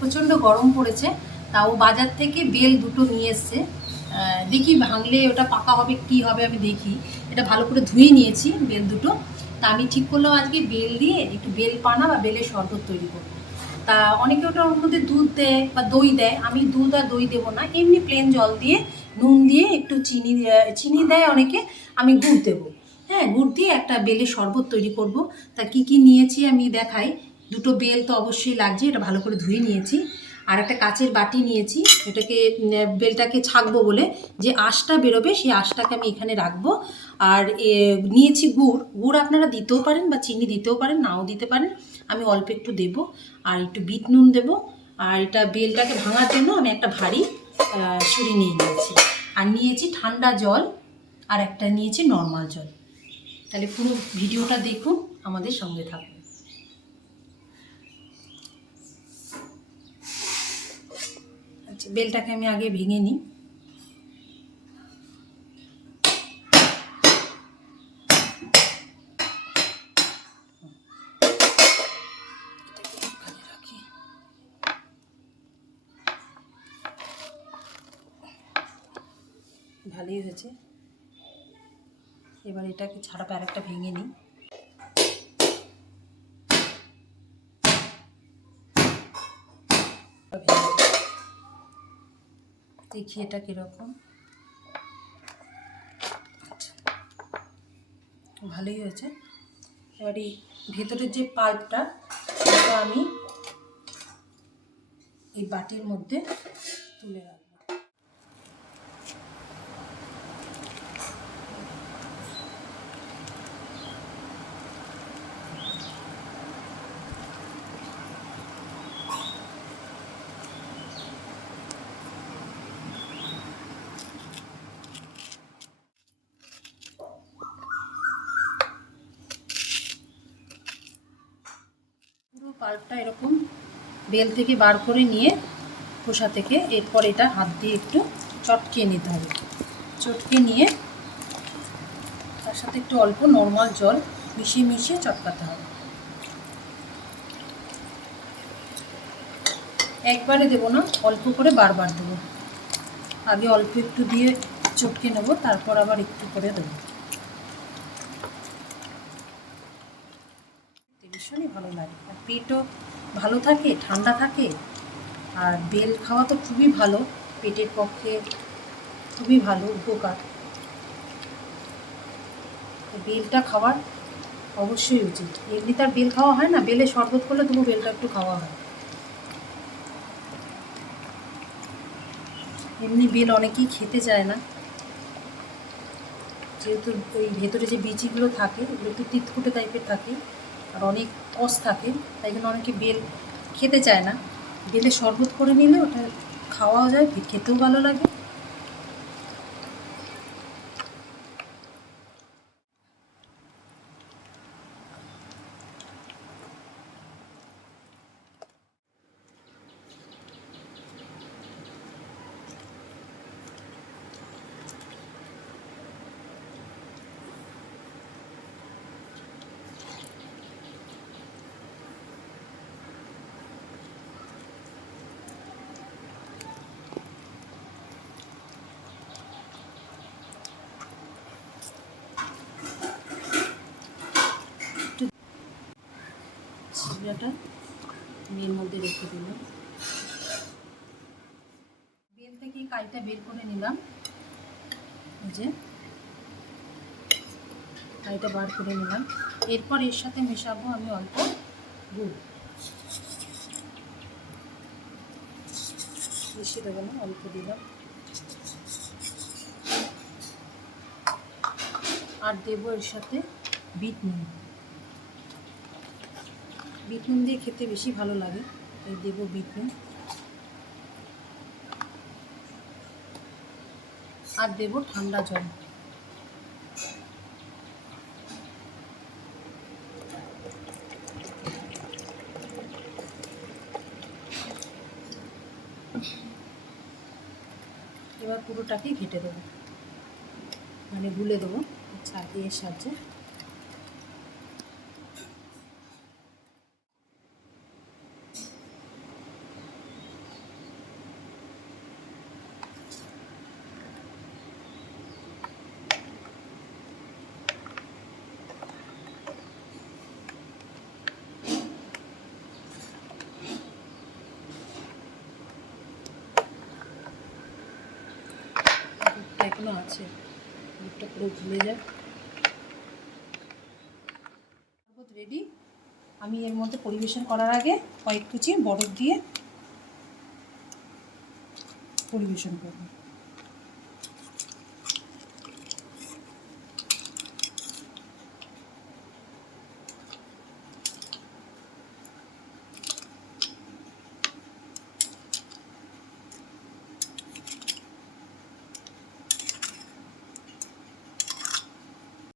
প্রচণ্ড গরম পড়েছে, তাও বাজার থেকে বেল দুটো নিয়ে এসছে। দেখি ভাঙলে ওটা পাকা হবে, কি হবে আমি দেখি। এটা ভালো করে ধুয়ে নিয়েছি বেল দুটো। তা আমি ঠিক করলাম আজকে বেল দিয়ে একটু বেল পানা বা বেলের শরবত তৈরি করব। তা অনেকে ওটার মধ্যে দুধ দেয় বা দই দেয়, আমি দুধ আর দই দেবো না। এমনি প্লেন জল দিয়ে, নুন দিয়ে একটু চিনি চিনি দেয় অনেকে, আমি গুড় দেবো। হ্যাঁ গুড় দিয়ে একটা বেলের শরবত তৈরি করব। তা কি কি নিয়েছি আমি দেখাই। দুটো বেল তো অবশ্যই লাগছে, এটা ভালো করে ধুয়ে নিয়েছি। আর একটা কাচের বাটি নিয়েছি, এটাকে বেলটাকে ছাকবো বলে। যে আঁশটা বেরোবে, সেই আঁশটাকে আমি এখানে রাখব। আর নিয়েছি গুড়। গুড় আপনারা দিতেও পারেন বা চিনি দিতেও পারেন, নাও দিতে পারেন। আমি অল্প একটু দেব, আর একটু বিট নুন দেবো। আর এটা বেলটাকে ভাঙার জন্য আমি একটা ভারী ছুরি নিয়ে নিয়েছি। আর নিয়েছি ঠান্ডা জল, আর একটা নিয়েছি নর্মাল জল। তাহলে পুরো ভিডিওটা দেখুন, আমাদের সঙ্গে থাকুন। বেলটাকে আমি আগে ভেঙে নিই। ভালোই হয়েছে। এবার এটাকে ছাড়া প্যারেকটা ভেঙে নিই। দেখি এটা কীরকম। ভালোই হয়েছে এবার এই ভেতরের যে পাল্পটা, সেটা আমি এই বাটির মধ্যে তুলে রাখব পুরো পাল্পটা এরকম বেল থেকে বার করে নিয়ে খোসা থেকে এরপর এটা হাত দিয়ে একটু চটকিয়ে নিতে হবে। চটকে নিয়ে তার সাথে একটু অল্প নর্মাল জল মিশিয়ে মিশিয়ে চটকাতে হবে। একবারে দেবো না, অল্প করে বারবার দেবো। আগে অল্প একটু দিয়ে চটকে নেব, তারপর আবার একটু করে দেবো। ভীষণই ভালো লাগে। আর পেটও ভালো থাকে, ঠান্ডা থাকে, আর বেল খাওয়া তো খুবই ভালো, পেটের পক্ষে খুবই ভালো, উপকার। বেলটা খাওয়ার অবশ্যই উচিত। এমনি তার বেল খাওয়া হয় না, বেলে শরবত করলে তবু বেলটা একটু খাওয়া হয়। এমনি বেল অনেকেই খেতে চায় না। যেহেতু ওই ভেতরে যে বিচিগুলো থাকে, ওগুলো একটু তিতকুটে টাইপের থাকে আর অনেক কষ থাকে তাই জন্য অনেকে বেল খেতে চায় না। বেলে শরবত করে নিলে ওটা খাওয়াও যায়, খেতেও ভালো লাগে। চিড়াটা আমি মধ্যে রেখে দিলাম। বেল থেকে কাইটা বের করে নিলাম। যে কাইটা বার করে নিলাম। এরপর এর সাথে মেশাবো আমি অল্প গুড়। দেবো না, অল্প দিলাম। আর দেবো এর সাথে বিট নুন বিট নুন দিয়ে খেতে বেশি ভালো লাগে, তাই দেবো বিট নুন আর দেবো ঠান্ডা জল। এবার পুরোটাকেই ঘেটে দেবো। মানে গুলে দেবো ছাঁকিয়ে সাহায্যে। এখনও আছে। দুধটা পুরো ভুলে যায়। রেডি আমি এর মধ্যে পরিবেশন করার আগে কয়েক কুচি বরফ দিয়ে পরিবেশন করব।